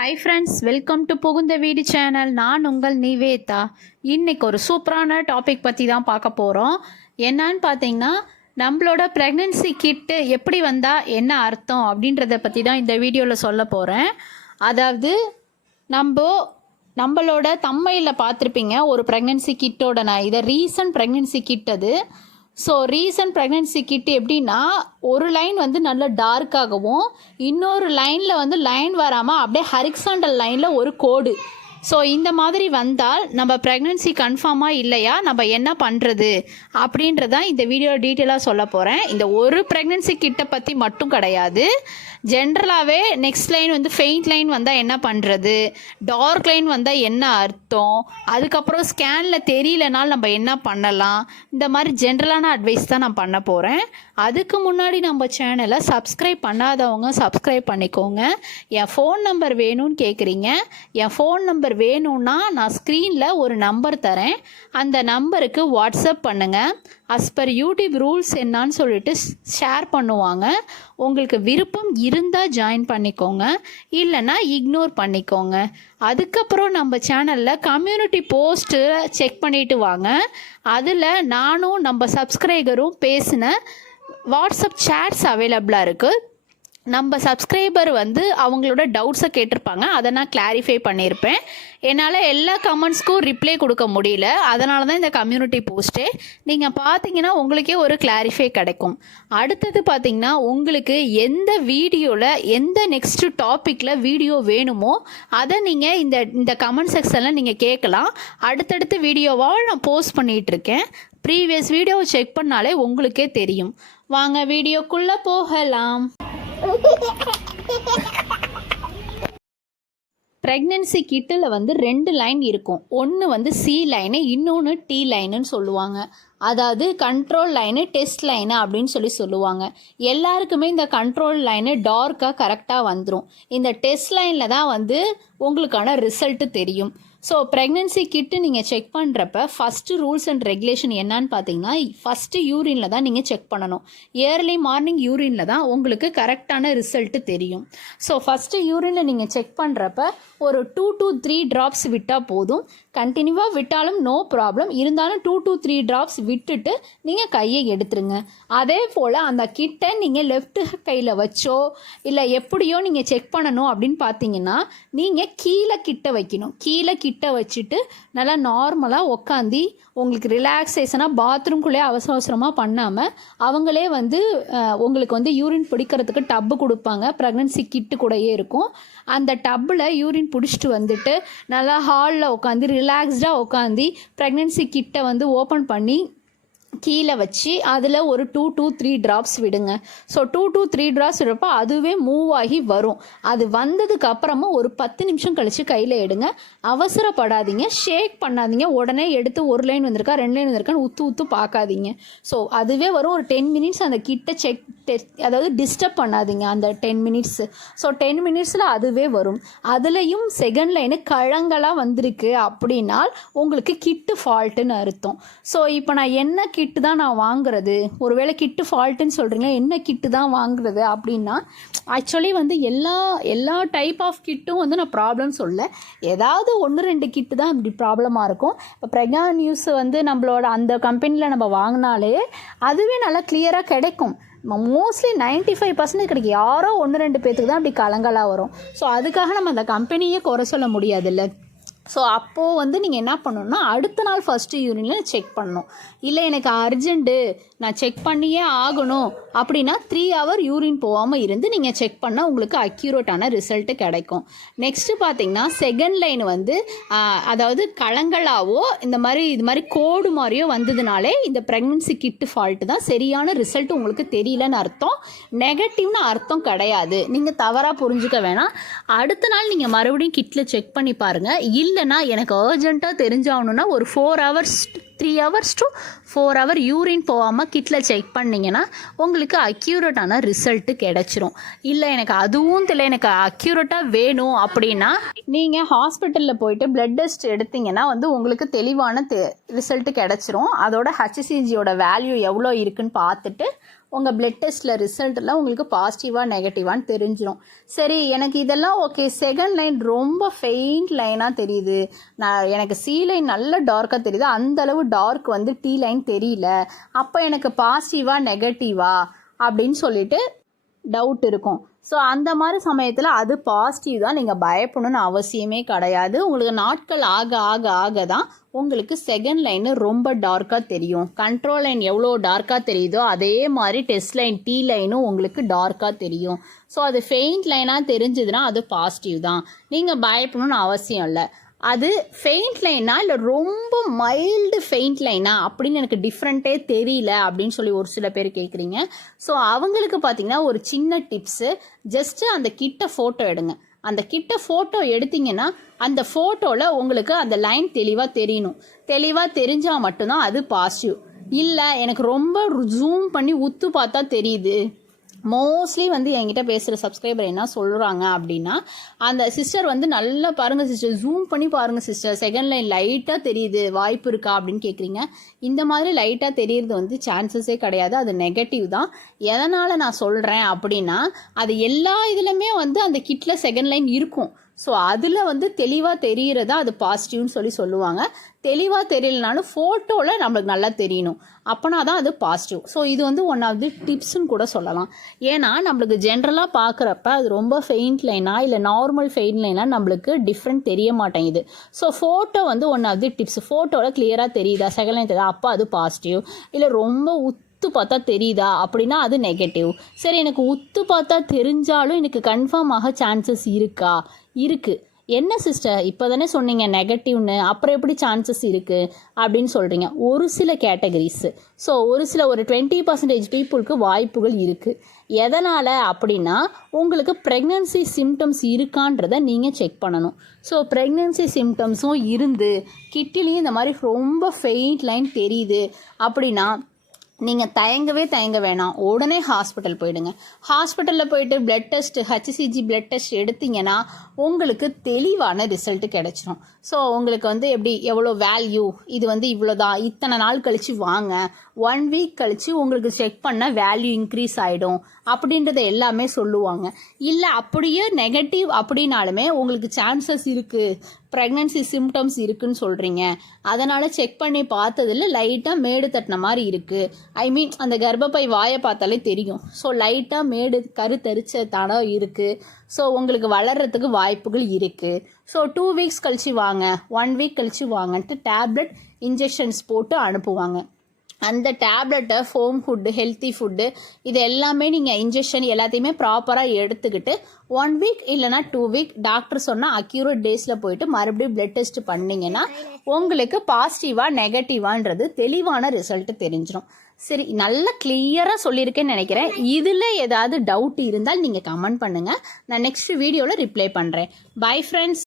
Hi friends, welcome to புகுந்த வீடு channel. நான் உங்கள் நிவேதா. இன்றைக்கி ஒரு சூப்பரான டாபிக் பற்றி தான் பார்க்க போகிறோம். என்னன்னு பார்த்தீங்கன்னா, நம்மளோட ப்ரெக்னென்சி கிட்டு எப்படி வந்தால் என்ன அர்த்தம் அப்படின்றத பற்றி தான் இந்த வீடியோவில் சொல்ல போகிறேன். அதாவது நம்மளோட தம்மையில் பார்த்துருப்பீங்க ஒரு ப்ரெக்னென்சி கிட்டோட நான் இதை ரீசன்ட் ப்ரெக்னென்சி கிட் அது. ஸோ ரீசன்ட் ப்ரெக்னென்சி கிட் எப்படின்னா, ஒரு லைன் வந்து நல்ல டார்க்காகவும் இன்னொரு லைனில் வந்து லைன் வராமல் அப்படியே ஹரிசாண்டல் லைனில் ஒரு கோடு. ஸோ இந்த மாதிரி வந்தால் நம்ம ப்ரெக்னென்சி கன்ஃபார்மாக இல்லையா, நம்ம என்ன பண்ணுறது அப்படின்றதான் இந்த வீடியோ டீட்டெயிலாக சொல்ல போகிறேன். இந்த ஒரு ப்ரெக்னென்சி கிட்ட பற்றி மட்டும் கிடையாது, ஜென்ரலாகவே நெக்ஸ்ட் லைன் வந்து ஃபெயிண்ட் லைன் வந்தால் என்ன பண்ணுறது, டார்க் லைன் வந்தால் என்ன அர்த்தம், அதுக்கப்புறம் ஸ்கேனில் தெரியலனாலும் நம்ம என்ன பண்ணலாம், இந்த மாதிரி ஜென்ரலான அட்வைஸ் தான் நான் பண்ண போகிறேன். அதுக்கு முன்னாடி நம்ம சேனலை சப்ஸ்கிரைப் பண்ணாதவங்க சப்ஸ்கிரைப் பண்ணிக்கோங்க. என் ஃபோன் நம்பர் வேணும்னு கேட்குறீங்க. என் ஃபோன் நம்பர் வேணும்னா நான் ஸ்க்ரீனில் ஒரு நம்பர் தரேன், அந்த நம்பருக்கு வாட்ஸ்அப் பண்ணுங்கள். அஸ் பர் யூடியூப் ரூல்ஸ் என்னான்னு சொல்லிட்டு ஷேர் பண்ணுவாங்க. உங்களுக்கு விருப்பம் இருந்தால் ஜாயின் பண்ணிக்கோங்க, இல்லைன்னா இக்னோர் பண்ணிக்கோங்க. அதுக்கப்புறம் நம்ம சேனலில் கம்யூனிட்டி போஸ்ட்டு செக் பண்ணிவிட்டு வாங்க. அதில் நானும் நம்ம சப்ஸ்கிரைபரும் பேசின வாட்ஸ்அப் சேட்ஸ் அவைலபிளாக இருக்குது. நம்ம சப்ஸ்கிரைபர் வந்து அவங்களோட டவுட்ஸை கேட்டிருப்பாங்க, அதை நான் கிளாரிஃபை பண்ணியிருப்பேன். என்னால் எல்லா கமெண்ட்ஸ்க்கும் ரிப்ளை கொடுக்க முடியல, அதனால தான் இந்த கம்யூனிட்டி போஸ்ட்டே. நீங்கள் பார்த்தீங்கன்னா உங்களுக்கே ஒரு கிளாரிஃபை கிடைக்கும். அடுத்தது பார்த்தீங்கன்னா, உங்களுக்கு எந்த வீடியோவில் எந்த நெக்ஸ்ட்டு டாப்பிக்கில் வீடியோ வேணுமோ அதை நீங்கள் இந்த கமெண்ட் செக்ஷனில் நீங்கள் கேட்கலாம். அடுத்தடுத்த வீடியோவாக நான் போஸ்ட் பண்ணிகிட்ருக்கேன். ப்ரீவியஸ் வீடியோவை செக் பண்ணாலே உங்களுக்கே தெரியும். வாங்க வீடியோக்குள்ளே போகலாம். ப்ரெக்னென்சி கிட்டில் வந்து 2 லைன் இருக்கும். ஒன்று வந்து சி லைனு, இன்னொன்று டி லைனுன்னு சொல்லுவாங்க. அதாவது கண்ட்ரோல் லைனு, டெஸ்ட் லைனு அப்படின்னு சொல்லுவாங்க. எல்லாருக்குமே இந்த கண்ட்ரோல் லைனு டார்க்காக கரெக்டாக வந்துடும். இந்த டெஸ்ட் லைனில் தான் வந்து உங்களுக்கான ரிசல்ட்டு தெரியும். ஸோ ப்ரெக்னென்சி கிட்டு நீங்கள் செக் பண்ணுறப்ப ஃபஸ்ட்டு ரூல்ஸ் அண்ட் ரெகுலேஷன் என்னன்னு பார்த்தீங்கன்னா, ஃபஸ்ட்டு யூரினில் தான் நீங்கள் செக் பண்ணணும். ஏர்லி மார்னிங் யூரினில் தான் உங்களுக்கு கரெக்டான ரிசல்ட்டு தெரியும். ஸோ ஃபஸ்ட்டு யூரினில் நீங்கள் செக் பண்ணுறப்ப ஒரு 2 to 3 ட்ராப்ஸ் விட்டால் போதும். கண்டினியூவாக விட்டாலும் நோ ப்ராப்ளம், இருந்தாலும் 2 to 3 ட்ராப்ஸ் விட்டுட்டு நீங்கள் கையை எடுத்துருங்க. அதே போல் அந்த கிட்டை நீங்கள் லெஃப்ட் கையில் வச்சோ இல்லை எப்படியோ நீங்கள் செக் பண்ணணும் அப்படின்னு பார்த்தீங்கன்னா, நீங்கள் கீழே கிட்ட வைக்கணும். கீழே கிட்ட வச்சுட்டு நல்லா நார்மலாக உக்காந்தி உங்களுக்கு ரிலாக்ஸேஷனாக பாத்ரூம்குள்ளே அவசரமாக பண்ணாமல் அவங்களே வந்து உங்களுக்கு வந்து யூரின் பிடிக்கிறதுக்கு டப்பு கொடுப்பாங்க. ப்ரெக்னென்சி கிட்டு கூடயே இருக்கும். அந்த டப்பில் யூரின் பிடிச்சிட்டு வந்துட்டு நல்லா ஹாலில் உட்காந்து ரிலாக்ஸ்டாக உட்காந்து ப்ரெக்னென்சி கிட்டை வந்து ஓப்பன் பண்ணி கீழே வச்சு அதில் ஒரு 2 to 3 ட்ராப்ஸ் விடுங்க. ஸோ 2 to 3 ட்ராப்ஸ் விடுறப்போ அதுவே மூவ் ஆகி வரும். அது வந்ததுக்கு அப்புறமா ஒரு 10 நிமிஷம் கழித்து கையில் எடுங்க. அவசரப்படாதீங்க, ஷேக் பண்ணாதீங்க. உடனே எடுத்து ஒரு லைன் வந்திருக்கா 2 லைன் வந்திருக்கான்னு ஊற்று பார்க்காதீங்க. ஸோ அதுவே வரும். ஒரு 10 மினிட்ஸ் அந்த கிட்ட அதாவது டிஸ்டர்ப் பண்ணாதீங்க அந்த 10 மினிட்ஸு. ஸோ 10 மினிட்ஸில் அதுவே வரும். அதுலேயும் செகண்ட் லைனு கழங்களாக வந்திருக்கு அப்படின்னால் உங்களுக்கு கிட்டு ஃபால்ட்டுன்னு அர்த்தம். ஸோ இப்போ நான் என்ன கிட்டு தான் நான் வாங்குறது, ஒருவேளை கிட்டு ஃபால்ட்டுன்னு சொல்கிறீங்களா, என்ன கிட்டு தான் வாங்குறது அப்படின்னா, ஆக்சுவலி வந்து எல்லா டைப் ஆஃப் கிட்டும் வந்து நான் ப்ராப்ளம் சொல்ல, ஏதாவது 1-2 கிட்டு தான் இப்படி ப்ராப்ளமாக இருக்கும். இப்போ ப்ரெக்னா நியூஸ் வந்து நம்மளோட அந்த கம்பெனியில் நம்ம வாங்கினாலே அதுவே நல்லா கிளியராக கிடைக்கும். மோஸ்ட்லி 95% கிடைக்கும். யாரோ 1-2 பேத்துக்கு தான் அப்படி கலங்கலாக வரும். ஸோ அதுக்காக நம்ம அந்த கம்பெனியே குறை சொல்ல முடியாதுல்ல. ஸோ அப்போது வந்து நீங்கள் என்ன பண்ணணும்னா, அடுத்த நாள் ஃபஸ்ட்டு யூரினில் செக் பண்ணணும். இல்லை எனக்கு அர்ஜென்ட்டு நான் செக் பண்ணியே ஆகணும் அப்படின்னா 3 hour யூரின் போகாமல் இருந்து நீங்கள் செக் பண்ணால் உங்களுக்கு அக்யூரேட்டான ரிசல்ட்டு கிடைக்கும். நெக்ஸ்ட்டு பார்த்தீங்கன்னா, செகண்ட் லைன் வந்து அதாவது கலங்களாவோ இது மாதிரி கோடு மாதிரியோ வந்ததுனாலே இந்த ப்ரெக்னென்சி கிட்டு ஃபால்ட்டு தான். சரியான ரிசல்ட் உங்களுக்கு தெரியலன்னு அர்த்தம், நெகட்டிவ்னு அர்த்தம் கிடையாது. நீங்கள் தவறாக புரிஞ்சுக்க வேணாம். அடுத்த நாள் நீங்கள் மறுபடியும் கிட்டில் செக் பண்ணி பாருங்கள். இல்லைனா எனக்கு அர்ஜென்ட்டாக தெரிஞ்சாகணுன்னா ஒரு 3 hours to 4 hour யூரின் போகாமல் கிட்டில் செக் பண்ணிங்கன்னா உங்களுக்கு அக்யூரேட்டான ரிசல்ட்டு கிடச்சிரும். இல்லை எனக்கு அதுவும் தெரியல, எனக்கு அக்யூரேட்டாக வேணும் அப்படின்னா நீங்கள் ஹாஸ்பிட்டலில் போயிட்டு பிளட் டெஸ்ட் எடுத்திங்கன்னா வந்து உங்களுக்கு தெளிவான ரிசல்ட்டு கிடச்சிரும். அதோட ஹச்சிசிஜியோட வேல்யூ எவ்வளோ இருக்குன்னு பார்த்துட்டு உங்கள் பிளட் டெஸ்ட்டில் ரிசல்ட்டில் உங்களுக்கு பாசிட்டிவாக நெகட்டிவான்னு தெரிஞ்சிடும். சரி, எனக்கு இதெல்லாம் ஓகே, செகண்ட் லைன் ரொம்ப ஃபெயிண்ட் லைனாக தெரியுது, எனக்கு சி லைன் நல்ல டார்க்காக தெரியுது, அந்தளவு டார்க் வந்து டி லைன் தெரியல, அப்போ எனக்கு பாசிட்டிவாக நெகட்டிவா அப்படின்னு சொல்லிட்டு டவுட் இருக்கும். ஸோ அந்த மாதிரி சமயத்தில் அது பாசிட்டிவ் தான், நீங்கள் பயப்படணும்னு அவசியமே கிடையாது. உங்களுக்கு நாட்கள் ஆக ஆக ஆக தான் உங்களுக்கு செகண்ட் லைனு ரொம்ப டார்க்காக தெரியும். கண்ட்ரோல் லைன் எவ்வளோ டார்க்காக தெரியுதோ அதே மாதிரி டெஸ்ட் லைன் டி லைனும் உங்களுக்கு டார்க்காக தெரியும். ஸோ அது ஃபெயிண்ட் லைனாக தெரிஞ்சதுன்னா அது பாசிட்டிவ் தான், நீங்கள் பயப்படணும்னு அவசியம் இல்லை. அது ஃபெயிண்ட் லைனா இல்லை ரொம்ப மைல்டு ஃபெயிண்ட் லைனா அப்படின்னு எனக்கு டிஃப்ரெண்ட்டே தெரியல அப்படின்னு சொல்லி ஒரு சில பேர் கேட்குறீங்க. ஸோ அவங்களுக்கு பார்த்தீங்கன்னா ஒரு சின்ன டிப்ஸு, ஜஸ்ட்டு அந்த கிட்ட ஃபோட்டோ எடுங்க. அந்த கிட்ட ஃபோட்டோ எடுத்தீங்கன்னா அந்த ஃபோட்டோவில் உங்களுக்கு அந்த லைன் தெளிவாக தெரியணும். தெளிவாக தெரிஞ்சால் மட்டும்தான் அது பாசிட்டிவ். இல்லை எனக்கு ரொம்ப ஜூம் பண்ணி உத்து பார்த்தா தெரியுது. மோஸ்ட்லி வந்து என்கிட்ட பேசுகிற சப்ஸ்கிரைபர் என்ன சொல்கிறாங்க அப்படின்னா, அந்த சிஸ்டர் வந்து நல்லா பாருங்கள் சிஸ்டர், ஜூம் பண்ணி பாருங்கள் சிஸ்டர், செகண்ட் லைன் லைட்டாக தெரியுது, வாய்ப்பு இருக்கா அப்படின்னு கேட்குறீங்க. இந்த மாதிரி லைட்டாக தெரியுறது வந்து சான்சஸே கிடையாது, அது நெகட்டிவ் தான். எதனால் நான் சொல்கிறேன் அப்படின்னா, அது எல்லா இதுலையுமே வந்து அந்த கிட்டில் செகண்ட் லைன் இருக்கும். ஸோ அதில் வந்து தெளிவாக தெரிகிறதா அது பாசிட்டிவ்னு சொல்லி சொல்லுவாங்க. தெளிவாக தெரியலனாலும் ஃபோட்டோவில் நம்மளுக்கு நல்லா தெரியணும், அப்போனா தான் அது பாசிட்டிவ். ஸோ இது வந்து ஒன் ஆஃப் தி டிப்ஸ்ன்னு கூட சொல்லலாம். ஏன்னா நம்மளுக்கு ஜென்ரலாக பார்க்குறப்ப அது ரொம்ப ஃபெயிண்ட் லைனா இல்லை நார்மல் ஃபெயிண்ட் லைனா நம்மளுக்கு டிஃப்ரெண்ட் தெரிய மாட்டேங்குது. ஸோ ஃபோட்டோ வந்து ஒன் ஆஃப் தி டிப்ஸ். ஃபோட்டோவில் கிளியராக தெரியுதா, செகண்ட் லைன் தெரியுதா, அப்போ அது பாசிட்டிவ். இல்லை ரொம்ப உத்து பார்த்தா தெரியுதா அப்படின்னா அது நெகட்டிவ். சரி, எனக்கு உத்து பார்த்தா தெரிஞ்சாலும் எனக்கு கன்ஃபார்ம் ஆக சான்சஸ் இருக்கா? இருக்குது. என்ன சிஸ்டர் இப்போ தானே சொன்னீங்க நெகட்டிவ்னு, அப்புறம் எப்படி சான்சஸ் இருக்குது அப்படின்னு சொல்கிறீங்க. ஒரு சில கேட்டகரிஸு, ஸோ ஒரு சில ஒரு 20% பீப்புளுக்கு வாய்ப்புகள் இருக்குது. எதனால் அப்படின்னா உங்களுக்கு ப்ரெக்னன்சி சிம்டம்ஸ் இருக்கான்றதை நீங்கள் செக் பண்ணணும். ஸோ ப்ரெக்னன்சி சிம்டம்ஸும் இருந்து கிட்டிலையும் இந்த மாதிரி ரொம்ப ஃபெயிண்ட் லைன் தெரியுது அப்படின்னா நீங்கள் தயங்க வேணாம், உடனே ஹாஸ்பிட்டல் போயிடுங்க. ஹாஸ்பிட்டலில் போயிட்டு blood test, hCG blood test எடுத்தீங்கன்னா உங்களுக்கு தெளிவான ரிசல்ட்டு கிடச்சிரும். ஸோ உங்களுக்கு வந்து எவ்வளோ வேல்யூ, இது வந்து இவ்வளோதான், இத்தனை நாள் கழித்து வாங்க, 1 வீக் கழித்து உங்களுக்கு செக் பண்ண வேல்யூ இன்க்ரீஸ் ஆகிடும் அப்படின்றத எல்லாமே சொல்லுவாங்க. இல்லை அப்படியே நெகட்டிவ் அப்படின்னாலுமே உங்களுக்கு சான்சஸ் இருக்குது, ப்ரெக்னன்சி சிம்டம்ஸ் இருக்குன்னு சொல்கிறீங்க, அதனால் செக் பண்ணி பார்த்ததில் லைட்டாக மேடு தட்டின மாதிரி இருக்குது, ஐ மீன் அந்த கர்ப்பப்பை வாயை பார்த்தாலே தெரியும். ஸோ லைட்டாக மேடு கருத்தரிச்ச தடம் இருக்குது, ஸோ உங்களுக்கு வளர்கிறதுக்கு வாய்ப்புகள் இருக்குது. ஸோ 2 வீக்ஸ் கழித்து வாங்க, 1 வீக் கழித்து வாங்கன்ட்டு டேப்லெட் இன்ஜெக்ஷன்ஸ் போட்டு அனுப்புவாங்க. அந்த டேப்லெட்டை ஃபோம் ஃபுட்டு, ஹெல்த்தி ஃபுட்டு, இது எல்லாமே நீங்கள் இன்ஜெக்ஷன் எல்லாத்தையுமே ப்ராப்பராக எடுத்துக்கிட்டு 1 வீக் இல்லைனா 2 வீக் டாக்டர் சொன்னால் அக்யூரேட் டேஸில் போயிட்டு மறுபடியும் பிளட் டெஸ்ட் பண்ணிங்கன்னா உங்களுக்கு பாசிட்டிவாக நெகட்டிவான்றது தெளிவான ரிசல்ட்டு தெரிஞ்சிடும். சரி, நல்லா கிளியராக சொல்லியிருக்கேன்னு நினைக்கிறேன். இதில் ஏதாவது டவுட் இருந்தால் நீங்கள் கமெண்ட் பண்ணுங்கள், நான் நெக்ஸ்ட் வீடியோவில் ரிப்ளை பண்ணுறேன். Bye friends.